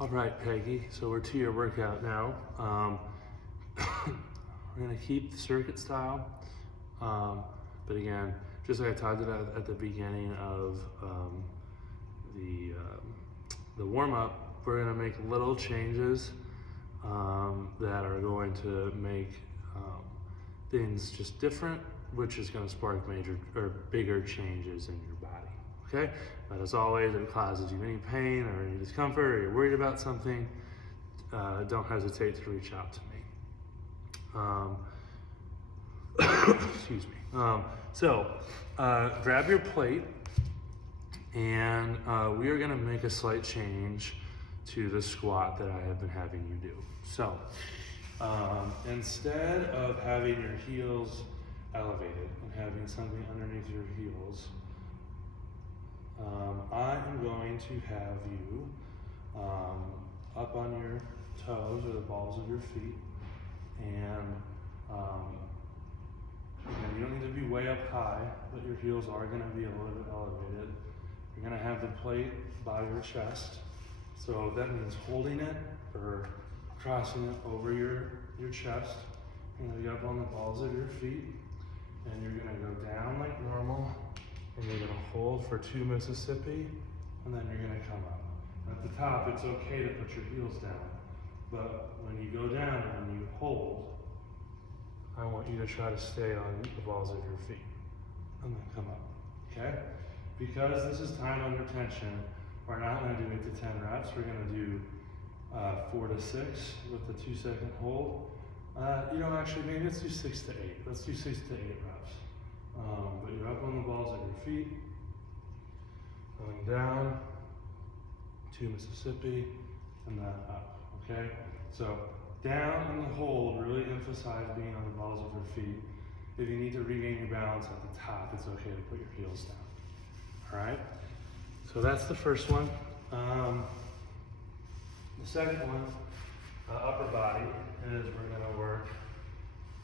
All right, Peggy, so we're to your workout now. We're gonna keep the circuit style, but again, just like I talked about at the beginning of the warm-up, we're gonna make little changes that are going to make things just different, which is gonna spark major or bigger changes in your body. Okay, but as always, if it causes you any pain or any discomfort, or you're worried about something, don't hesitate to reach out to me. Excuse me. Grab your plate, and we are going to make a slight change to the squat that I have been having you do. So, instead of having your heels elevated and having something underneath your heels, I am going to have you up on your toes or the balls of your feet, and you don't need to be way up high, but your heels are going to be a little bit elevated. You're going to have the plate by your chest, so that means holding it or crossing it over your chest. You're going to be up on the balls of your feet, and you're going to go down like normal. And you're gonna hold for 2 Mississippi, and then you're gonna come up. At the top, it's okay to put your heels down, but when you go down and you hold, I want you to try to stay on the balls of your feet, and then come up, okay? Because this is time under tension, we're not gonna do 8 to 10 reps, we're gonna do 4 to 6 with the 2-second hold. Actually, maybe let's do 6 to 8. Let's do 6 to 8 reps. But you're up on the balls of your feet, going down, 2 Mississippi, and then up, okay? So down and the hold, really emphasize being on the balls of your feet. If you need to regain your balance at the top, it's okay to put your heels down, all right? So that's the first one. The second one, upper body, is we're gonna work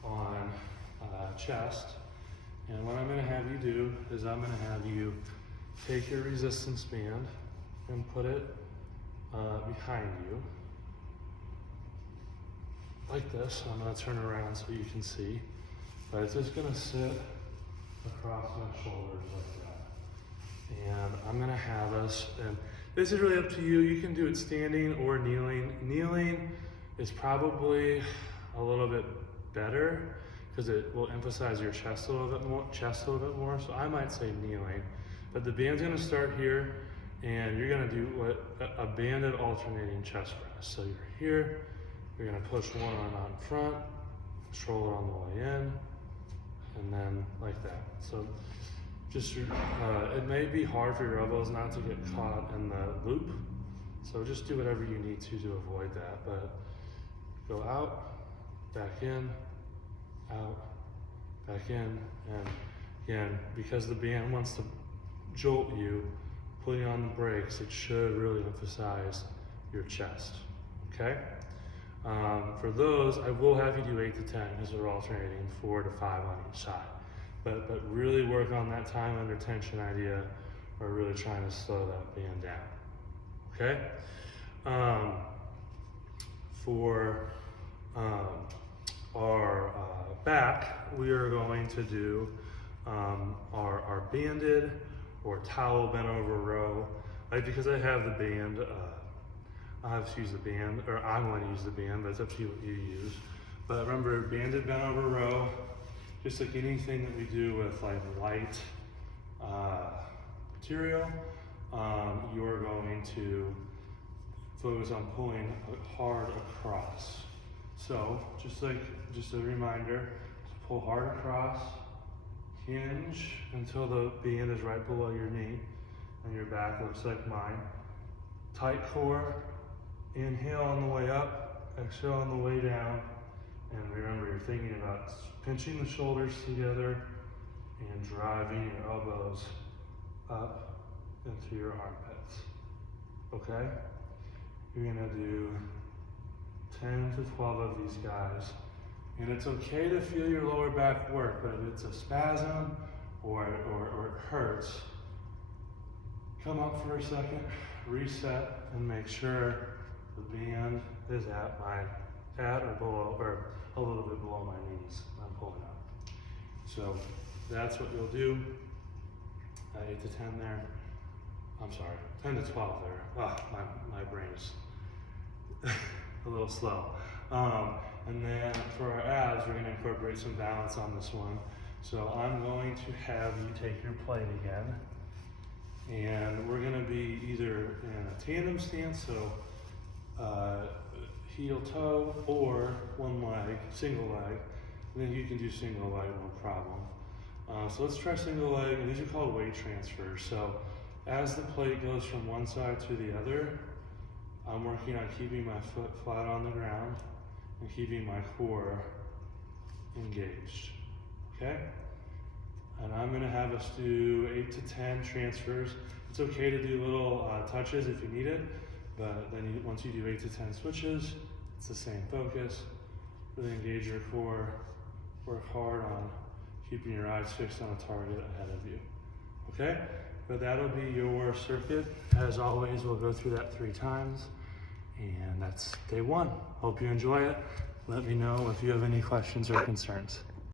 on chest. And what I'm going to have you do is I'm going to have you take your resistance band and put it behind you, like this. I'm going to turn around so you can see, but it's just going to sit across my shoulders like that. And I'm going to have us, and this is really up to you. You can do it standing or kneeling. Kneeling is probably a little bit better, because it will emphasize your chest a little bit more. So I might say kneeling, but the band's gonna start here, and you're gonna do a banded alternating chest press. So you're here, you're gonna push one arm out in front, control it on the way in, and then like that. So just, it may be hard for your elbows not to get caught in the loop, so just do whatever you need to avoid that, but go out, back in, out, back in, and again, because the band wants to jolt you, putting on the brakes, it should really emphasize your chest, okay? For those, I will have you do 8 to 10, because we're alternating 4 to 5 on each side. But really work on that time under tension idea, or really trying to slow that band down, okay? For our back, we are going to do our banded or towel bent over row. Because I have the band, I'll have to use the band, or I'm going to use the band, but it's up to you what you use. But remember, banded bent over row, just like anything that we do with like light material, you're going to focus on pulling hard across. So just a reminder, pull hard across, hinge until the band is right below your knee, and your back looks like mine. Tight core, inhale on the way up, exhale on the way down, and remember you're thinking about pinching the shoulders together and driving your elbows up into your armpits, okay? You're gonna do 10 to 12 of these guys. And it's okay to feel your lower back work, but if it's a spasm or it hurts, come up for a second, reset, and make sure The band is at or below, or a little bit below my knees. I'm pulling up. So that's what you'll do. 8 to 10 there. I'm sorry, 10 to 12 there. My brain's a little slow. And then for our abs, we're gonna incorporate some balance on this one. So I'm going to have you take your plate again, and we're gonna be either in a tandem stance, so heel toe, or one leg, single leg. And then you can do single leg, no problem. So let's try single leg, and these are called weight transfers. So as the plate goes from one side to the other, I'm working on keeping my foot flat on the ground and keeping my core engaged, okay? And I'm gonna have us do 8 to 10 transfers. It's okay to do little touches if you need it, but then once you do 8 to 10 switches, it's the same focus. Really engage your core, work hard on keeping your eyes fixed on a target ahead of you, okay? But that'll be your circuit. As always, we'll go through that 3 times, and that's day 1. Hope you enjoy it. Let me know if you have any questions or concerns.